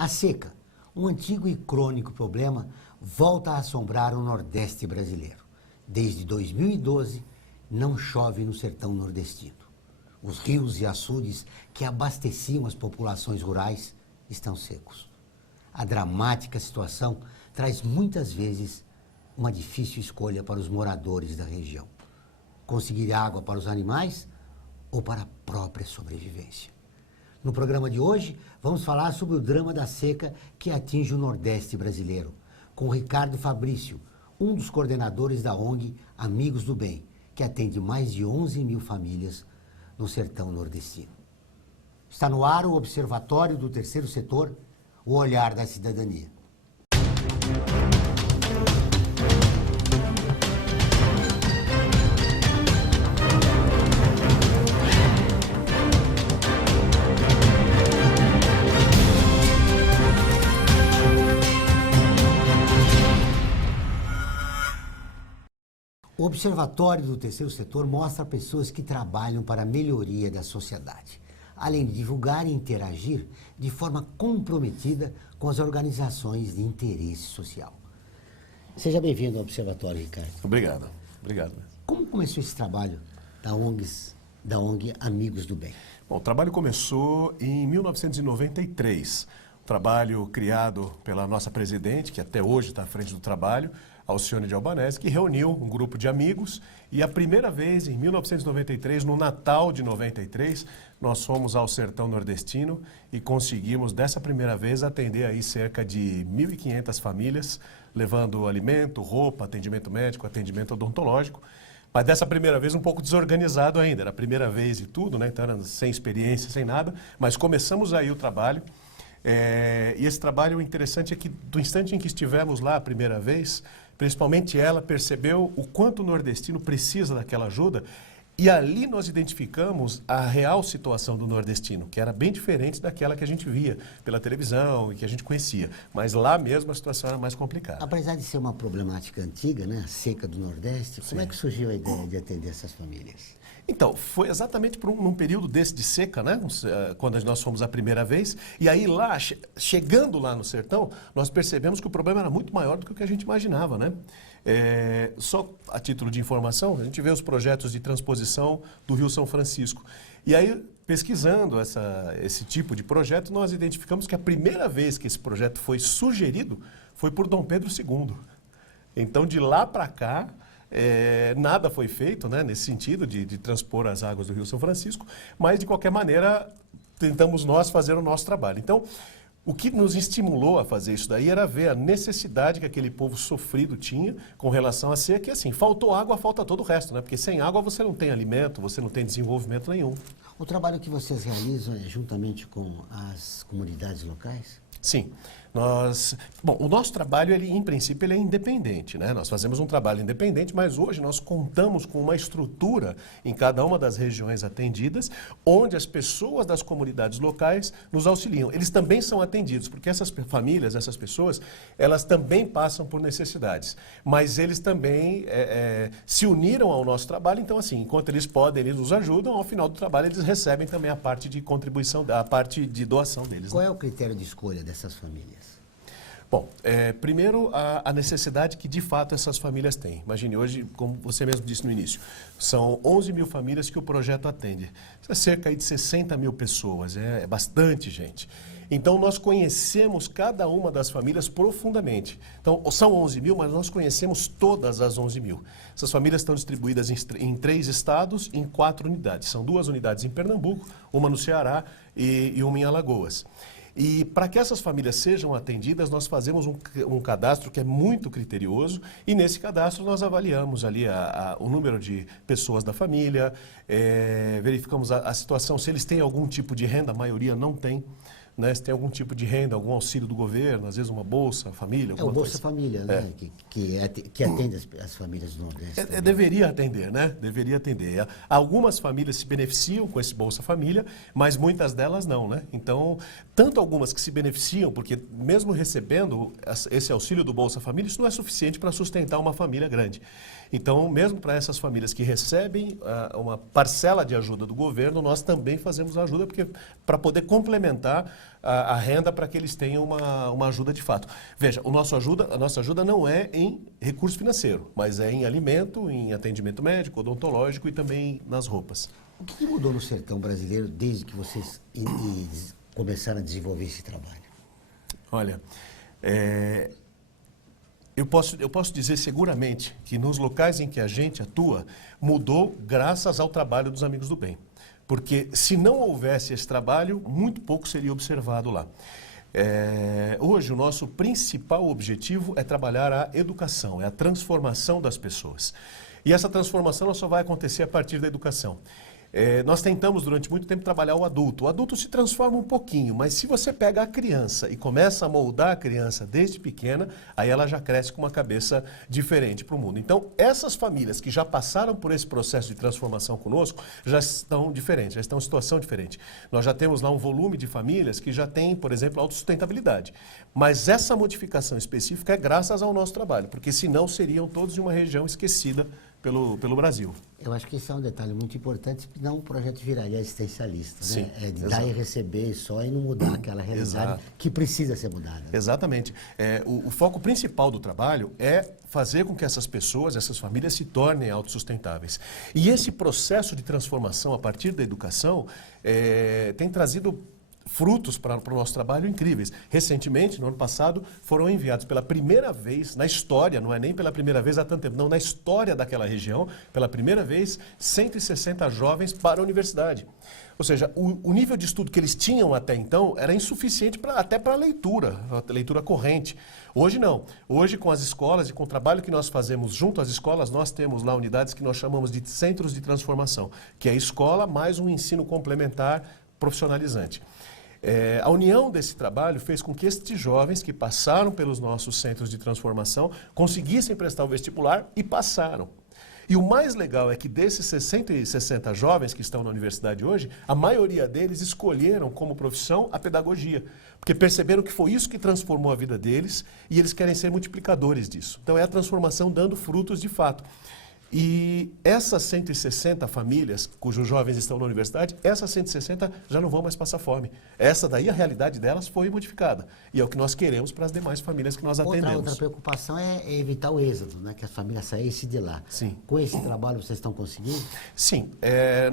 A seca, um antigo e crônico problema, volta a assombrar o Nordeste brasileiro. Desde 2012, não chove no sertão nordestino. Os rios e açudes que abasteciam as populações rurais estão secos. A dramática situação traz muitas vezes uma difícil escolha para os moradores da região: conseguir água para os animais ou para a própria sobrevivência. No programa de hoje, vamos falar sobre o drama da seca que atinge o Nordeste brasileiro, com o Ricardo Fabrício, um dos coordenadores da ONG Amigos do Bem, que atende mais de 11 mil famílias no sertão nordestino. Está no ar o Observatório do Terceiro Setor, o olhar da cidadania. O Observatório do Terceiro Setor mostra pessoas que trabalham para a melhoria da sociedade, além de divulgar e interagir de forma comprometida com as organizações de interesse social. Seja bem-vindo ao Observatório, Ricardo. Obrigado. Obrigado. Como começou esse trabalho da ONG Amigos do Bem? Bom, o trabalho começou em 1993. Um trabalho criado pela nossa presidente, que até hoje está à frente do trabalho, Alcione de Albanese, que reuniu um grupo de amigos e a primeira vez, em 1993, no Natal de 93, nós fomos ao sertão nordestino e conseguimos, dessa primeira vez, atender aí cerca de 1.500 famílias, levando alimento, roupa, atendimento médico, atendimento odontológico. Mas dessa primeira vez um pouco desorganizado ainda, era a primeira vez e tudo, né? Então era sem experiência, sem nada, mas começamos aí o trabalho. E esse trabalho, interessante é que do instante em que estivemos lá a primeira vez, principalmente ela percebeu o quanto o nordestino precisa daquela ajuda e ali nós identificamos a real situação do nordestino, que era bem diferente daquela que a gente via pela televisão e que a gente conhecia. Mas lá mesmo a situação era mais complicada. Apesar de ser uma problemática antiga, né, a seca do Nordeste, como é que surgiu a ideia de atender essas famílias? Então, foi exatamente num período desse de seca, né? Quando nós fomos a primeira vez. E aí lá, chegando lá no sertão, nós percebemos que o problema era muito maior do que o que a gente imaginava, né? Só a título de informação, a gente vê os projetos de transposição do Rio São Francisco. E aí, pesquisando esse tipo de projeto, nós identificamos que a primeira vez que esse projeto foi sugerido foi por Dom Pedro II. Então, de lá para cá, nada foi feito, né, nesse sentido de transpor as águas do Rio São Francisco, mas de qualquer maneira tentamos nós fazer o nosso trabalho. Então, o que nos estimulou a fazer isso daí era ver a necessidade que aquele povo sofrido tinha com relação a seca, que assim, faltou água, falta todo o resto, né? Porque sem água você não tem alimento, você não tem desenvolvimento nenhum. O trabalho que vocês realizam é juntamente com as comunidades locais? Sim. O nosso trabalho, em princípio, ele é independente, né? Nós fazemos um trabalho independente, mas hoje nós contamos com uma estrutura em cada uma das regiões atendidas, onde as pessoas das comunidades locais nos auxiliam. Eles também são atendidos, porque essas famílias, essas pessoas, elas também passam por necessidades, mas eles também se uniram ao nosso trabalho, então assim, enquanto eles podem, eles nos ajudam, ao final do trabalho eles recebem também a parte de contribuição, a parte de doação deles. Qual é o critério de escolha dessas famílias? Bom, primeiro a necessidade que de fato essas famílias têm. Imagine hoje, como você mesmo disse no início, são 11 mil famílias que o projeto atende. Isso é cerca aí de 60 mil pessoas, é bastante gente. Então nós conhecemos cada uma das famílias profundamente. Então são 11 mil, mas nós conhecemos todas as 11 mil. Essas famílias estão distribuídas em 3 estados, em 4 unidades. São 2 unidades em Pernambuco, uma no Ceará e uma em Alagoas. E para que essas famílias sejam atendidas, nós fazemos um cadastro que é muito criterioso e nesse cadastro nós avaliamos ali o número de pessoas da família, verificamos a situação, se eles têm algum tipo de renda, a maioria não tem. Né, se tem algum tipo de renda, algum auxílio do governo, às essa uma Bolsa Família. O Bolsa Família, né? Que atende as famílias do Nordeste. Deveria atender, né? Deveria atender. Algumas famílias se beneficiam com esse Bolsa Família, mas muitas delas não, né? Então, tanto algumas que se beneficiam, porque mesmo recebendo esse auxílio do Bolsa Família, isso não é suficiente para sustentar uma família grande. Então, mesmo para essas famílias que recebem uma parcela de ajuda do governo, nós também fazemos ajuda para poder complementar a renda para que eles tenham uma ajuda de fato. Veja, a nossa ajuda não é em recurso financeiro, mas é em alimento, em atendimento médico, odontológico e também nas roupas. O que mudou no sertão brasileiro desde que vocês começaram a desenvolver esse trabalho? Olha, eu posso dizer seguramente que nos locais em que a gente atua, mudou graças ao trabalho dos Amigos do Bem. Porque se não houvesse esse trabalho, muito pouco seria observado lá. Hoje, o nosso principal objetivo é trabalhar a educação, é a transformação das pessoas. E essa transformação ela só vai acontecer a partir da educação. Nós tentamos durante muito tempo trabalhar o adulto. O adulto se transforma um pouquinho, mas se você pega a criança e começa a moldar a criança desde pequena, aí ela já cresce com uma cabeça diferente para o mundo. Então, essas famílias que já passaram por esse processo de transformação conosco, já estão diferentes, já estão em situação diferente. Nós já temos lá um volume de famílias que já têm, por exemplo, autossustentabilidade. Mas essa modificação específica é graças ao nosso trabalho, porque senão seriam todos de uma região esquecida pelo Brasil. Eu acho que esse é um detalhe muito importante, senão o projeto viraria existencialista, Sim, né? É de dar e receber só e não mudar aquela realidade que precisa ser mudada. Exatamente. O foco principal do trabalho é fazer com que essas pessoas, essas famílias se tornem autossustentáveis. E esse processo de transformação a partir da educação tem trazido frutos para o nosso trabalho incríveis. Recentemente, no ano passado, foram enviados pela primeira vez na história, não é nem pela primeira vez há tanto tempo, não, na história daquela região, pela primeira vez, 160 jovens para a universidade. Ou seja, o nível de estudo que eles tinham até então era insuficiente até para a leitura corrente. Hoje não. Hoje, com as escolas e com o trabalho que nós fazemos junto às escolas, nós temos lá unidades que nós chamamos de centros de transformação, que é a escola mais um ensino complementar profissionalizante. A união desse trabalho fez com que estes jovens que passaram pelos nossos centros de transformação conseguissem prestar o vestibular e passaram. E o mais legal é que desses 660 jovens que estão na universidade hoje, a maioria deles escolheram como profissão a pedagogia, porque perceberam que foi isso que transformou a vida deles e eles querem ser multiplicadores disso. Então é a transformação dando frutos de fato. E essas 160 famílias cujos jovens estão na universidade, essas 160 já não vão mais passar fome. Essa daí, a realidade delas foi modificada. E é o que nós queremos para as demais famílias que nós atendemos. Outra preocupação é evitar o êxodo, né? Que as famílias saíssem de lá. Sim. Com esse trabalho vocês estão conseguindo? Sim.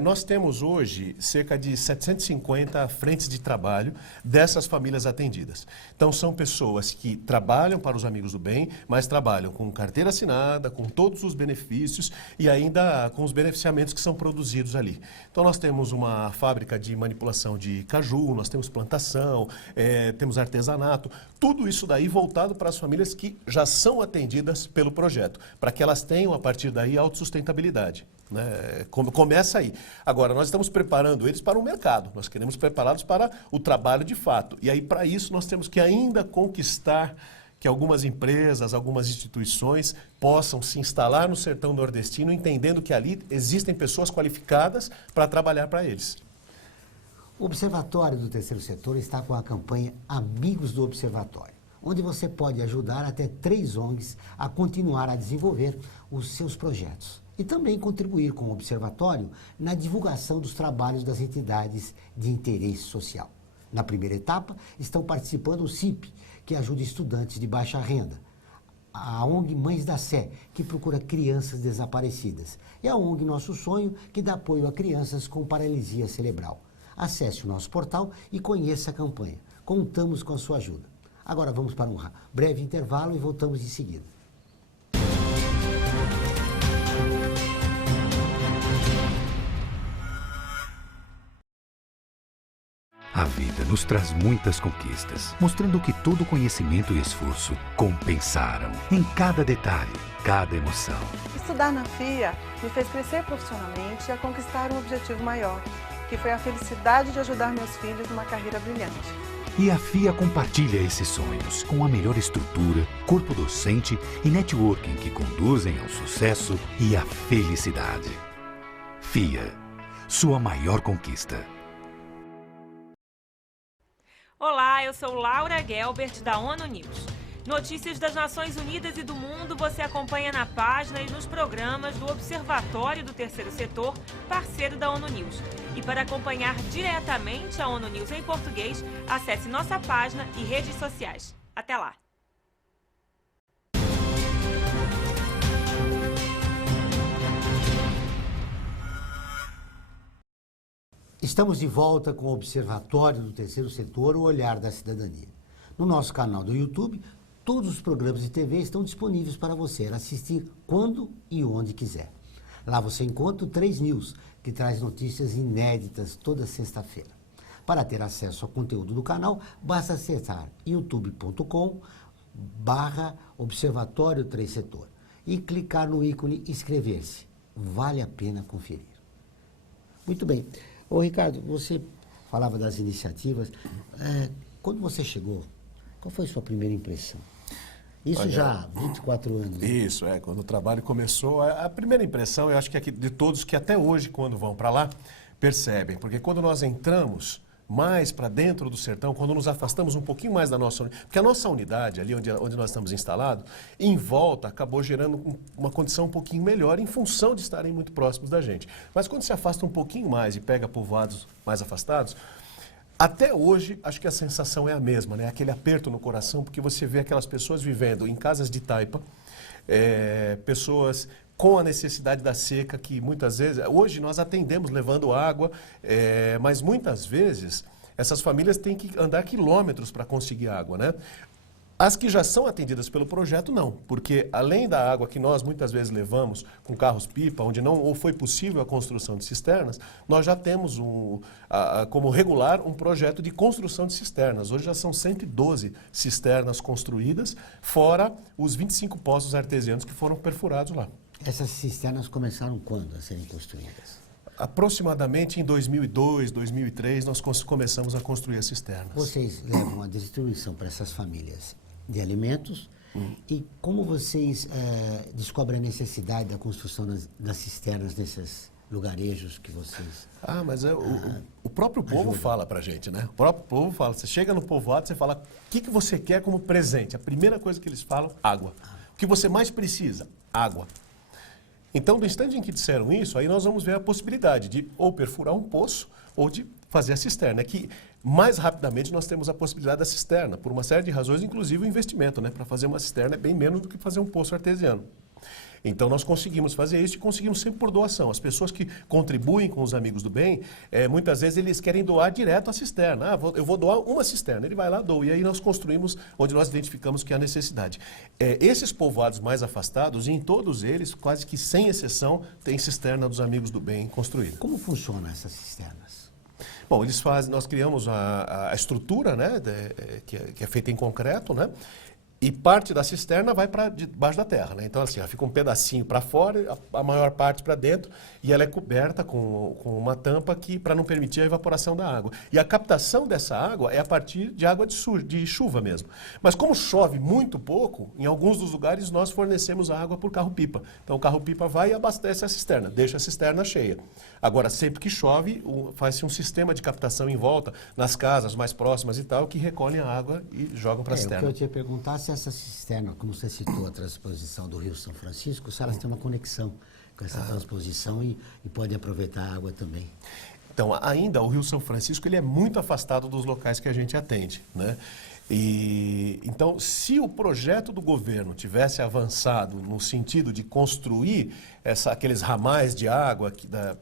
Nós temos hoje cerca de 750 frentes de trabalho dessas famílias atendidas. Então, são pessoas que trabalham para os Amigos do Bem, mas trabalham com carteira assinada, com todos os benefícios e ainda com os beneficiamentos que são produzidos ali. Então, nós temos uma fábrica de manipulação de caju, nós temos plantação, temos artesanato, tudo isso daí voltado para as famílias que já são atendidas pelo projeto, para que elas tenham, a partir daí, autossustentabilidade. Né? Começa aí. Agora, nós estamos preparando eles para o mercado, nós queremos prepará-los para o trabalho de fato. E aí, para isso, nós temos que ainda conquistar que algumas empresas, algumas instituições possam se instalar no sertão nordestino, entendendo que ali existem pessoas qualificadas para trabalhar para eles. O Observatório do Terceiro Setor está com a campanha Amigos do Observatório, onde você pode ajudar até 3 ONGs a continuar a desenvolver os seus projetos e também contribuir com o Observatório na divulgação dos trabalhos das entidades de interesse social. Na primeira etapa, estão participando o CIP, que ajuda estudantes de baixa renda, a ONG Mães da Sé, que procura crianças desaparecidas, e a ONG Nosso Sonho, que dá apoio a crianças com paralisia cerebral. Acesse o nosso portal e conheça a campanha. Contamos com a sua ajuda. Agora vamos para um breve intervalo e voltamos em seguida. A vida nos traz muitas conquistas, mostrando que todo conhecimento e esforço compensaram em cada detalhe, cada emoção. Estudar na FIA me fez crescer profissionalmente e a conquistar um objetivo maior, que foi a felicidade de ajudar meus filhos numa carreira brilhante. E a FIA compartilha esses sonhos com a melhor estrutura, corpo docente e networking que conduzem ao sucesso e à felicidade. FIA, sua maior conquista. Olá, eu sou Laura Gelbert, da ONU News. Notícias das Nações Unidas e do mundo você acompanha na página e nos programas do Observatório do Terceiro Setor, parceiro da ONU News. E para acompanhar diretamente a ONU News em português, acesse nossa página e redes sociais. Até lá! Estamos de volta com o Observatório do Terceiro Setor, o Olhar da Cidadania. No nosso canal do YouTube, todos os programas de TV estão disponíveis para você assistir quando e onde quiser. Lá você encontra o 3 News, que traz notícias inéditas toda sexta-feira. Para ter acesso ao conteúdo do canal, basta acessar youtube.com/Observatório 3 Setor e clicar no ícone inscrever-se. Vale a pena conferir. Muito bem. Ô Ricardo, você falava das iniciativas. Quando você chegou, qual foi a sua primeira impressão? Isso olha, já há 24 anos. Né? Isso, quando o trabalho começou, a primeira impressão, eu acho que é de todos que até hoje, quando vão para lá, percebem. Porque quando nós entramos mais para dentro do sertão, quando nos afastamos um pouquinho mais da nossa unidade, porque a nossa unidade, ali onde nós estamos instalados, em volta, acabou gerando uma condição um pouquinho melhor em função de estarem muito próximos da gente. Mas quando se afasta um pouquinho mais e pega povoados mais afastados, até hoje, acho que a sensação é a mesma, né? Aquele aperto no coração, porque você vê aquelas pessoas vivendo em casas de taipa, pessoas com a necessidade da seca, que muitas vezes... Hoje nós atendemos levando água, mas muitas vezes essas famílias têm que andar quilômetros para conseguir água, né? As que já são atendidas pelo projeto, não. Porque além da água que nós muitas vezes levamos com carros-pipa, onde não foi possível a construção de cisternas, nós já temos como regular um projeto de construção de cisternas. Hoje já são 112 cisternas construídas, fora os 25 poços artesianos que foram perfurados lá. Essas cisternas começaram quando a serem construídas? Aproximadamente em 2002, 2003, nós começamos a construir as cisternas. Vocês levam a distribuição para essas famílias de alimentos e como vocês descobrem a necessidade da construção das cisternas nesses lugarejos que vocês... Mas o próprio povo fala para a gente, né? O próprio povo fala, você chega no povoado, você fala, o que você quer como presente? A primeira coisa que eles falam, água. O que você mais precisa? Água. Então, do instante em que disseram isso, aí nós vamos ver a possibilidade de ou perfurar um poço ou de fazer a cisterna. Que mais rapidamente nós temos a possibilidade da cisterna, por uma série de razões, inclusive o investimento, né? Para fazer uma cisterna é bem menos do que fazer um poço artesiano. Então, nós conseguimos fazer isso e conseguimos sempre por doação. As pessoas que contribuem com os amigos do bem, muitas vezes eles querem doar direto a cisterna. Eu vou doar uma cisterna. Ele vai lá, doa. E aí nós construímos onde nós identificamos que há necessidade. Esses povoados mais afastados, em todos eles, quase que sem exceção, tem cisterna dos amigos do bem construída. Como funcionam essas cisternas? Bom, nós criamos a estrutura, né, que é feita em concreto, né? E parte da cisterna vai para debaixo da terra, né? Então, assim, ela fica um pedacinho para fora, a maior parte para dentro, e ela é coberta com uma tampa para não permitir a evaporação da água. E a captação dessa água é a partir de água de chuva mesmo. Mas como chove muito pouco, em alguns dos lugares nós fornecemos a água por carro-pipa. Então, o carro-pipa vai e abastece a cisterna, deixa a cisterna cheia. Agora, sempre que chove, faz-se um sistema de captação em volta, nas casas mais próximas e tal, que recolhem a água e jogam para a cisterna. O que eu te ia perguntar se essa cisterna, como você citou a transposição do Rio São Francisco, se elas têm uma conexão com essa transposição e podem aproveitar a água também. Então, ainda o Rio São Francisco ele é muito afastado dos locais que a gente atende, né? Então, se o projeto do governo tivesse avançado no sentido de construir aqueles ramais de água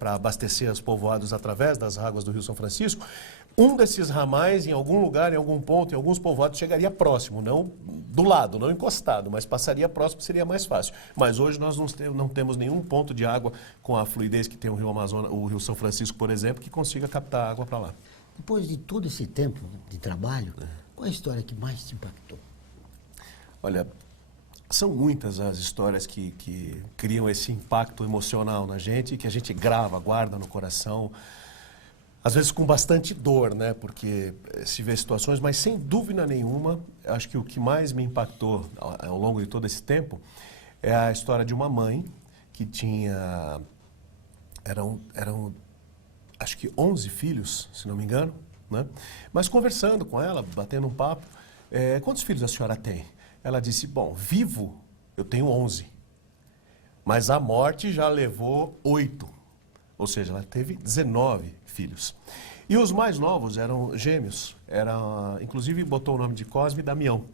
para abastecer os povoados através das águas do Rio São Francisco, um desses ramais, em algum lugar, em algum ponto, em alguns povoados, chegaria próximo, não do lado, não encostado, mas passaria próximo, seria mais fácil. Mas hoje nós não temos nenhum ponto de água com a fluidez que tem o Rio Amazonas, o Rio São Francisco, por exemplo, que consiga captar água para lá. Depois de todo esse tempo de trabalho, qual é a história que mais te impactou? Olha, são muitas as histórias que criam esse impacto emocional na gente, que a gente grava, guarda no coração, às vezes com bastante dor, né? Porque se vê situações, mas sem dúvida nenhuma, acho que o que mais me impactou ao longo de todo esse tempo é a história de uma mãe que tinha, eram acho que 11 filhos, se não me engano, né? Mas conversando com ela, batendo um papo, quantos filhos a senhora tem? Ela disse, bom, vivo eu tenho 11, mas a morte já levou 8. Ou seja, ela teve 19 filhos. E os mais novos eram gêmeos, inclusive botou o nome de Cosme e Damião.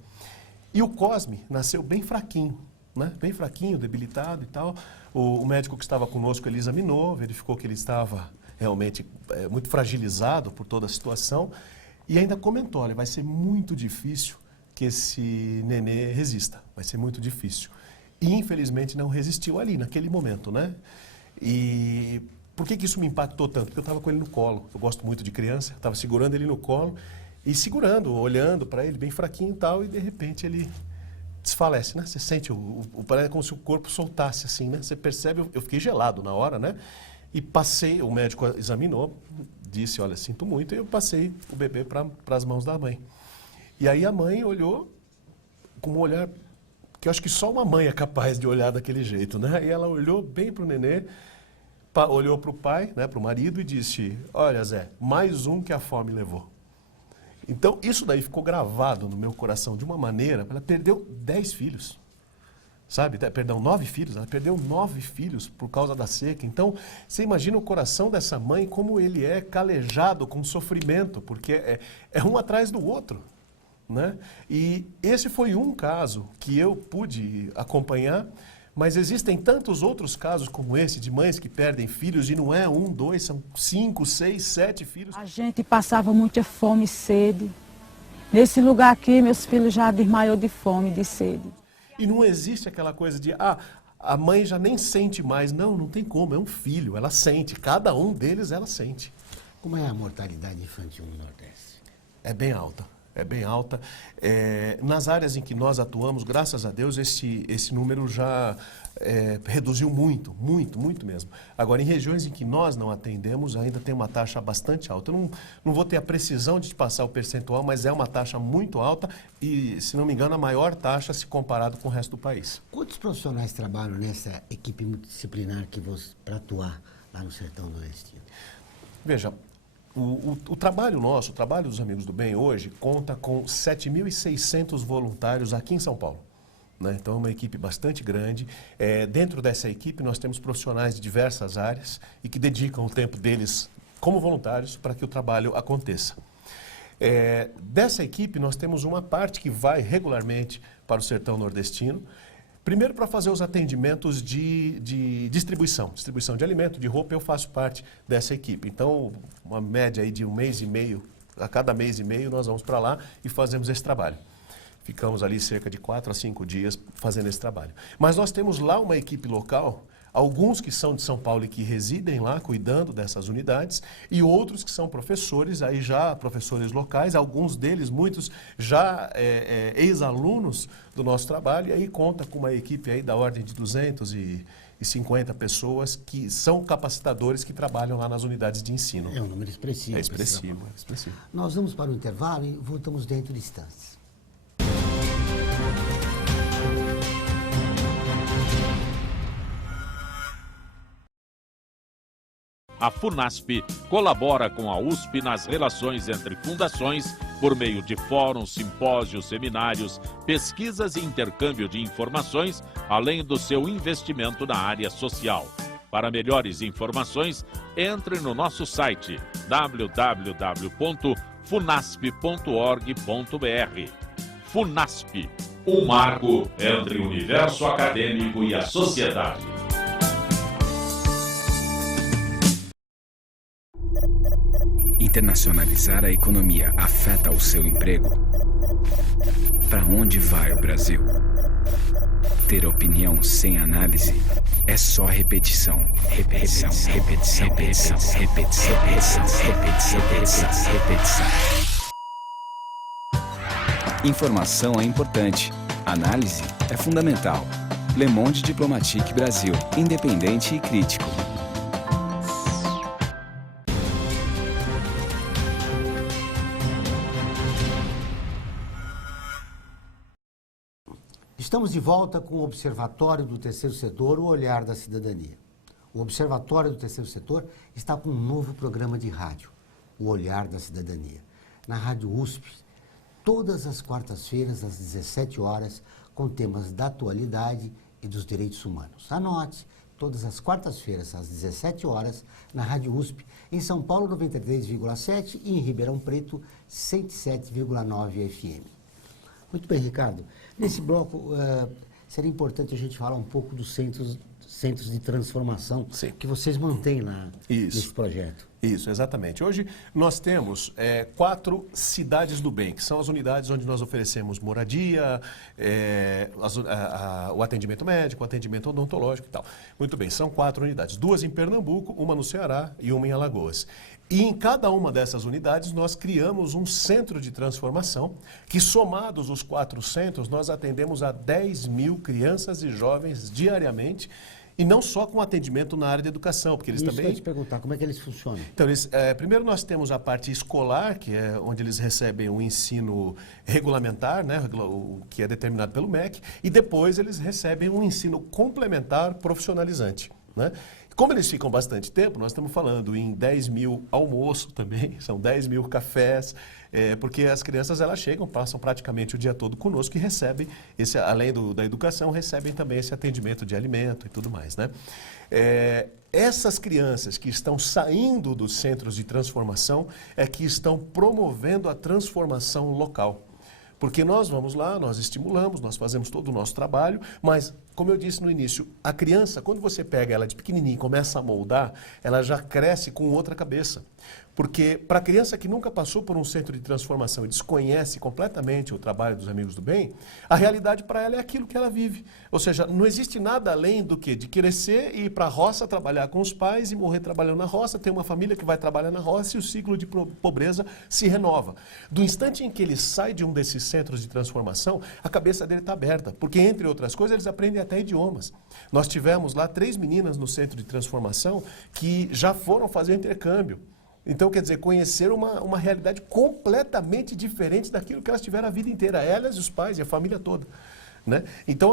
E o Cosme nasceu bem fraquinho, né? Bem fraquinho, debilitado e tal. O médico que estava conosco, ele examinou, verificou que ele estava realmente muito fragilizado por toda a situação. E ainda comentou, olha, vai ser muito difícil que esse nenê resista, vai ser muito difícil. E infelizmente não resistiu ali, naquele momento, né? E por que isso me impactou tanto? Porque eu estava com ele no colo, eu gosto muito de criança, estava segurando ele no colo e segurando, olhando para ele, bem fraquinho e tal, e de repente ele desfalece, né? Você sente, parece como se o corpo soltasse assim, né? Você percebe, eu fiquei gelado na hora, né? E passei, o médico examinou, disse, olha, sinto muito, e eu passei o bebê para as mãos da mãe. E aí a mãe olhou com um olhar que eu acho que só uma mãe é capaz de olhar daquele jeito, né? E ela olhou bem para o nenê, olhou para o pai, né, para o marido e disse, olha Zé, mais um que a fome levou. Então isso daí ficou gravado no meu coração de uma maneira, ela perdeu 10 filhos. Sabe, perdão, 9 filhos, ela perdeu 9 filhos por causa da seca. Então, você imagina o coração dessa mãe, como ele é calejado com sofrimento, porque é um atrás do outro, né? E esse foi um caso que eu pude acompanhar, mas existem tantos outros casos como esse, de mães que perdem filhos, e não é 1, 2, são 5, 6, 7 filhos. A gente passava muita fome e sede. Nesse lugar aqui, meus filhos já desmaiou de fome e de sede. E não existe aquela coisa de, a mãe já nem sente mais. Não, não tem como, é um filho, ela sente. Cada um deles ela sente. Como é a mortalidade infantil no Nordeste? É bem alta, é bem alta. Nas áreas em que nós atuamos, graças a Deus, esse número já reduziu muito, muito, muito mesmo. Agora, em regiões em que nós não atendemos, ainda tem uma taxa bastante alta. Eu não vou ter a precisão de te passar o percentual, mas é uma taxa muito alta e, se não me engano, a maior taxa se comparado com o resto do país. Quantos profissionais trabalham nessa equipe multidisciplinar para atuar lá no sertão nordestino? Veja, o trabalho nosso, o trabalho dos Amigos do Bem hoje, conta com 7.600 voluntários aqui em São Paulo. Né? Então é uma equipe bastante grande. Dentro dessa equipe nós temos profissionais de diversas áreas e que dedicam o tempo deles como voluntários para que o trabalho aconteça. Dessa equipe nós temos uma parte que vai regularmente para o sertão nordestino, primeiro para fazer os atendimentos de distribuição de alimento, de roupa. Eu faço parte dessa equipe. Então, uma média aí de 1 mês e meio, a cada mês e meio nós vamos para lá e fazemos esse trabalho. Ficamos ali cerca de 4 a 5 dias fazendo esse trabalho. Mas nós temos lá uma equipe local, alguns que são de São Paulo e que residem lá cuidando dessas unidades, e outros que são professores, aí já professores locais, alguns deles, muitos já ex-alunos do nosso trabalho, e aí conta com uma equipe aí da ordem de 250 pessoas que são capacitadores que trabalham lá nas unidades de ensino. É um número expressivo. É expressivo, é expressivo. Nós vamos para o intervalo e voltamos dentro de instantes. A FUNASP colabora com a USP nas relações entre fundações por meio de fóruns, simpósios, seminários, pesquisas e intercâmbio de informações, além do seu investimento na área social. Para melhores informações, entre no nosso site www.funasp.org.br. FUNASP, um marco entre o universo acadêmico e a sociedade. Internacionalizar a economia afeta o seu emprego? Para onde vai o Brasil? Ter opinião sem análise é só repetição. Repetição, repetição, repetição, repetição, repetição, repetição, repetição, repetição. Informação é importante. Análise é fundamental. Le Monde Diplomatique Brasil. Independente e crítico. Estamos de volta com o Observatório do Terceiro Setor, o Olhar da Cidadania. O Observatório do Terceiro Setor está com um novo programa de rádio, o Olhar da Cidadania. Na Rádio USP, todas as quartas-feiras, às 17 horas, com temas da atualidade e dos direitos humanos. Anote, todas as quartas-feiras, às 17 horas, na Rádio USP, em São Paulo, 93,7 e em Ribeirão Preto, 107,9 FM. Muito bem, Ricardo. Nesse bloco, seria importante a gente falar um pouco dos centros de transformação que vocês mantêm lá nesse projeto. Isso, exatamente. Hoje nós temos 4 cidades do bem, que são as unidades onde nós oferecemos moradia, o atendimento médico, o atendimento odontológico e tal. Muito bem, são 4 unidades. 2 em Pernambuco, uma no Ceará e uma em Alagoas. E em cada uma dessas unidades nós criamos um centro de transformação que, somados os 4 centros, nós atendemos a 10 mil crianças e jovens diariamente. E não só com atendimento na área de educação, porque eles também... Isso que eu ia te perguntar, como é que eles funcionam? Então, primeiro nós temos a parte escolar, que é onde eles recebem o ensino regulamentar, né, que é determinado pelo MEC, e depois eles recebem um ensino complementar profissionalizante, né? Como eles ficam bastante tempo, nós estamos falando em 10 mil almoço também, são 10 mil cafés, porque as crianças elas chegam, passam praticamente o dia todo conosco e recebem, além da educação, recebem também esse atendimento de alimento e tudo mais, né? Essas crianças que estão saindo dos centros de transformação é que estão promovendo a transformação local. Porque nós vamos lá, nós estimulamos, nós fazemos todo o nosso trabalho, mas, como eu disse no início, a criança, quando você pega ela de pequenininha e começa a moldar, ela já cresce com outra cabeça. Porque para a criança que nunca passou por um centro de transformação e desconhece completamente o trabalho dos Amigos do Bem, a realidade para ela é aquilo que ela vive. Ou seja, não existe nada além do que de crescer e ir para a roça, trabalhar com os pais e morrer trabalhando na roça, ter uma família que vai trabalhar na roça e o ciclo de pobreza se renova. Do instante em que ele sai de um desses centros de transformação, a cabeça dele está aberta, porque, entre outras coisas, eles aprendem até idiomas. Nós tivemos lá 3 meninas no centro de transformação que já foram fazer intercâmbio. Então, quer dizer, conhecer uma realidade completamente diferente daquilo que elas tiveram a vida inteira, elas, os pais e a família toda, né? Então,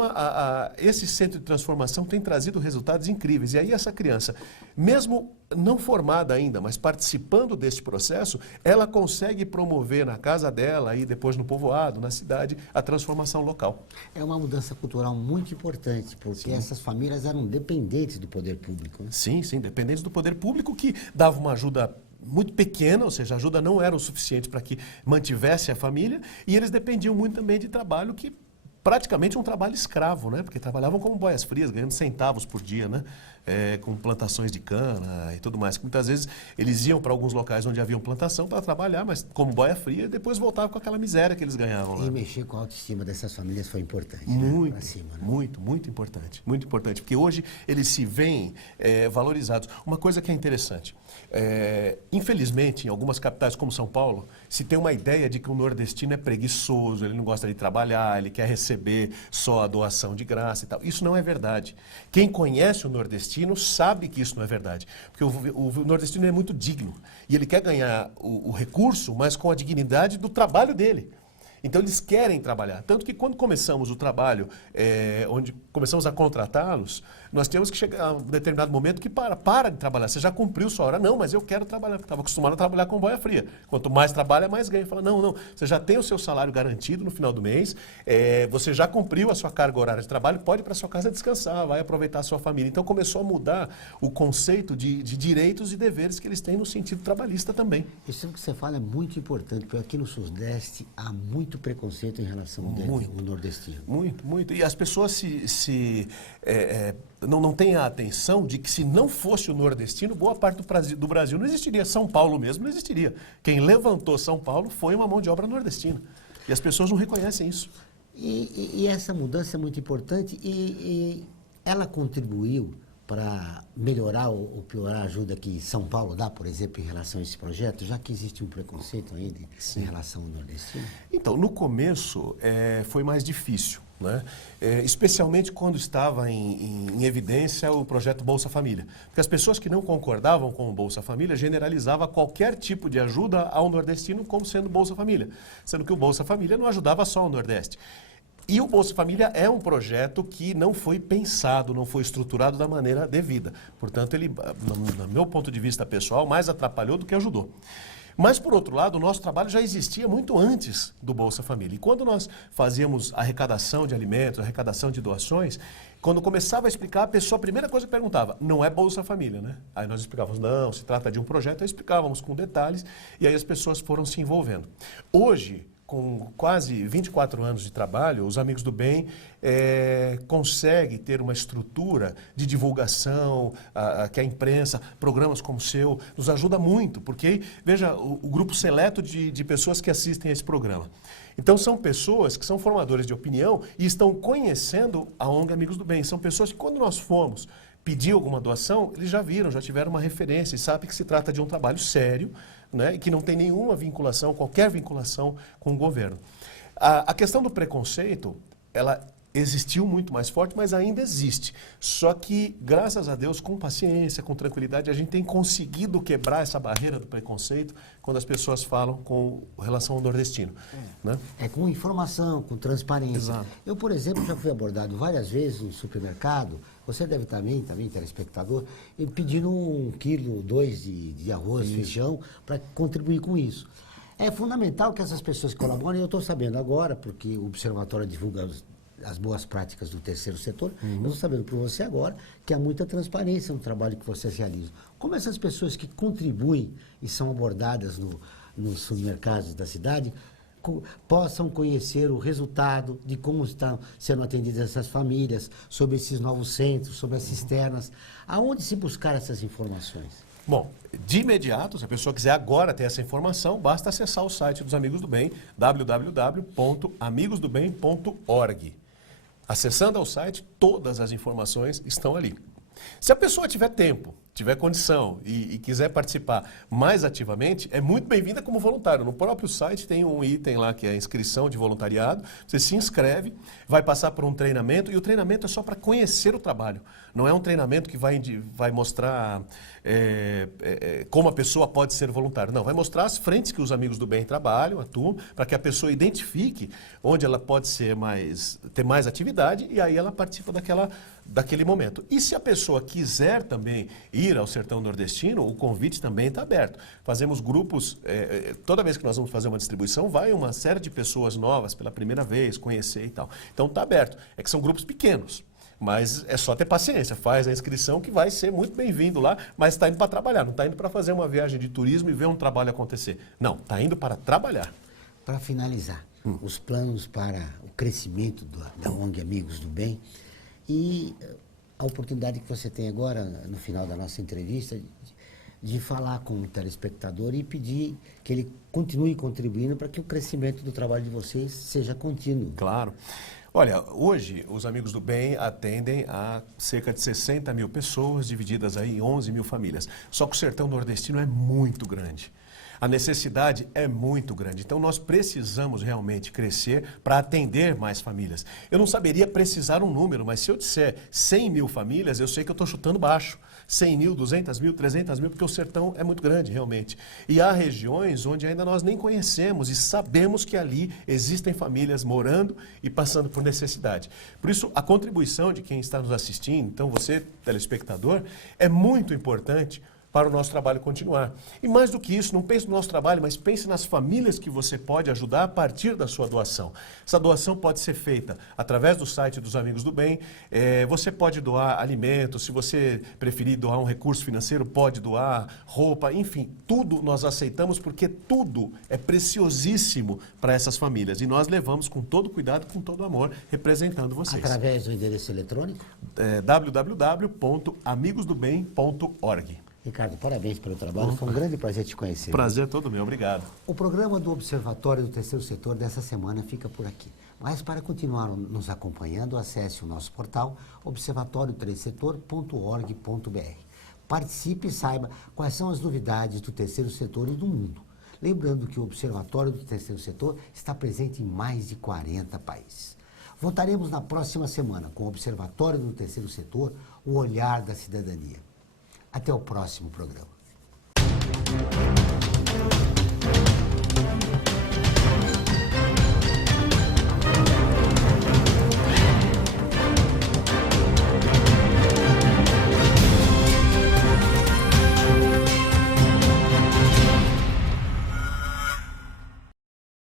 esse centro de transformação tem trazido resultados incríveis. E aí essa criança, mesmo não formada ainda, mas participando desse processo, ela consegue promover na casa dela e depois no povoado, na cidade, a transformação local. É uma mudança cultural muito importante, porque essas famílias eram dependentes do poder público, né? Sim, dependentes do poder público, que dava uma ajuda muito pequena, ou seja, a ajuda não era o suficiente para que mantivesse a família, e eles dependiam muito também de trabalho que praticamente um trabalho escravo, né? Porque trabalhavam como boias frias, ganhando centavos por dia, né? Com plantações de cana e tudo mais. Muitas vezes eles iam para alguns locais onde haviam plantação para trabalhar, mas como boia fria, e depois voltavam com aquela miséria que eles ganhavam lá. E mexer com a autoestima dessas famílias foi importante, muito, né? Pra cima, né? Muito importante, porque hoje eles se veem valorizados. Uma coisa que é interessante, infelizmente, em algumas capitais como São Paulo, se tem uma ideia de que o nordestino é preguiçoso, ele não gosta de trabalhar, ele quer receber só a doação de graça e tal. Isso não é verdade. Quem conhece o nordestino sabe que isso não é verdade, porque o nordestino é muito digno e ele quer ganhar o recurso, mas com a dignidade do trabalho dele. Então eles querem trabalhar, tanto que quando começamos o trabalho, onde começamos a contratá-los, nós temos que chegar a um determinado momento que para de trabalhar. Você já cumpriu sua hora? Não, mas eu quero trabalhar, porque estava acostumado a trabalhar com boia fria. Quanto mais trabalha, mais ganha. Fala, não, você já tem o seu salário garantido no final do mês, você já cumpriu a sua carga horária de trabalho, pode ir para sua casa descansar, vai aproveitar a sua família. Então começou a mudar o conceito de direitos e deveres que eles têm no sentido trabalhista também. Isso que você fala é muito importante, porque aqui no Sudeste há muito preconceito em relação ao nordestino. Muito. E as pessoas não têm a atenção de que, se não fosse o nordestino, boa parte do Brasil não existiria. São Paulo mesmo não existiria. Quem levantou São Paulo foi uma mão de obra nordestina. E as pessoas não reconhecem isso. E essa mudança é muito importante e ela contribuiu para melhorar ou piorar a ajuda que São Paulo dá, por exemplo, em relação a esse projeto, já que existe um preconceito ainda em relação ao nordestino? Então, no começo foi mais difícil, né? Especialmente quando estava em evidência o projeto Bolsa Família. Porque as pessoas que não concordavam com o Bolsa Família generalizavam qualquer tipo de ajuda ao nordestino como sendo Bolsa Família, sendo que o Bolsa Família não ajudava só o Nordeste. E o Bolsa Família é um projeto que não foi pensado, não foi estruturado da maneira devida. Portanto, ele, no meu ponto de vista pessoal, mais atrapalhou do que ajudou. Mas, por outro lado, o nosso trabalho já existia muito antes do Bolsa Família. E quando nós fazíamos arrecadação de alimentos, arrecadação de doações, quando começava a explicar, a primeira coisa que perguntava, não é Bolsa Família, né? Aí nós explicávamos, não, se trata de um projeto, aí explicávamos com detalhes, e aí as pessoas foram se envolvendo. Hoje, com quase 24 anos de trabalho, os Amigos do Bem conseguem ter uma estrutura de divulgação, que a imprensa, programas como o seu, nos ajuda muito, porque, veja, o grupo seleto de pessoas que assistem a esse programa. Então, são pessoas que são formadores de opinião e estão conhecendo a ONG Amigos do Bem. São pessoas que, quando nós fomos pedir alguma doação, eles já viram, já tiveram uma referência e sabem que se trata de um trabalho sério, né, e que não tem nenhuma vinculação, qualquer vinculação com o governo. A questão do preconceito, ela existiu muito mais forte, mas ainda existe. Só que, graças a Deus, com paciência, com tranquilidade, a gente tem conseguido quebrar essa barreira do preconceito quando as pessoas falam com relação ao nordestino. Né? Com informação, com transparência. Exato. Eu, por exemplo, já fui abordado várias vezes no supermercado, você deve também, telespectador, pedindo 1 quilo, 2 de arroz, feijão, para contribuir com isso. É fundamental que essas pessoas colaborem, e eu estou sabendo agora, porque o Observatório divulga as boas práticas do terceiro setor, eu estou sabendo por você agora que há muita transparência no trabalho que vocês realizam. Como essas pessoas que contribuem e são abordadas nos supermercados da cidade possam conhecer o resultado de como estão sendo atendidas essas famílias, sobre esses novos centros, sobre as cisternas, aonde se buscar essas informações? Bom, de imediato, se a pessoa quiser agora ter essa informação, basta acessar o site dos Amigos do Bem, www.amigosdobem.org. Acessando ao site, todas as informações estão ali. Se a pessoa tiver tempo, tiver condição e quiser participar mais ativamente, é muito bem-vinda como voluntário. No próprio site tem um item lá que é a inscrição de voluntariado. Você se inscreve, vai passar por um treinamento, e o treinamento é só para conhecer o trabalho. Não é um treinamento que vai mostrar como a pessoa pode ser voluntária. Não, vai mostrar as frentes que os Amigos do Bem trabalham, atuam, para que a pessoa identifique onde ela pode ter mais atividade, e aí ela participa daquele momento. E se a pessoa quiser também ir ao sertão nordestino, o convite também está aberto. Fazemos grupos, toda vez que nós vamos fazer uma distribuição, vai uma série de pessoas novas pela primeira vez, conhecer e tal. Então está aberto. É que são grupos pequenos, mas é só ter paciência, faz a inscrição que vai ser muito bem-vindo lá, mas está indo para trabalhar, não está indo para fazer uma viagem de turismo e ver um trabalho acontecer. Não, está indo para trabalhar. Para finalizar, os planos para o crescimento da ONG Amigos do Bem e a oportunidade que você tem agora, no final da nossa entrevista, de falar com o telespectador e pedir que ele continue contribuindo para que o crescimento do trabalho de vocês seja contínuo. Claro. Olha, hoje os Amigos do Bem atendem a cerca de 60 mil pessoas, divididas aí em 11 mil famílias. Só que o sertão nordestino é muito grande. A necessidade é muito grande. Então, nós precisamos realmente crescer para atender mais famílias. Eu não saberia precisar um número, mas se eu disser 100 mil famílias, eu sei que eu estou chutando baixo. 100 mil, 200 mil, 300 mil, porque o sertão é muito grande, realmente. E há regiões onde ainda nós nem conhecemos e sabemos que ali existem famílias morando e passando por necessidade. Por isso, a contribuição de quem está nos assistindo, então você, telespectador, é muito importante para o nosso trabalho continuar. E mais do que isso, não pense no nosso trabalho, mas pense nas famílias que você pode ajudar a partir da sua doação. Essa doação pode ser feita através do site dos Amigos do Bem, você pode doar alimentos, se você preferir doar um recurso financeiro, pode doar roupa, enfim, tudo nós aceitamos porque tudo é preciosíssimo para essas famílias. E nós levamos com todo cuidado, com todo amor, representando vocês. Através do endereço eletrônico? www.amigosdobem.org. Ricardo, parabéns pelo trabalho, foi um grande prazer te conhecer. Prazer todo meu, obrigado. O programa do Observatório do Terceiro Setor dessa semana fica por aqui. Mas para continuar nos acompanhando, acesse o nosso portal observatorioterceirsetor.org.br. Participe e saiba quais são as novidades do terceiro setor e do mundo. Lembrando que o Observatório do Terceiro Setor está presente em mais de 40 países. Voltaremos na próxima semana com o Observatório do Terceiro Setor, o olhar da cidadania. Até o próximo programa.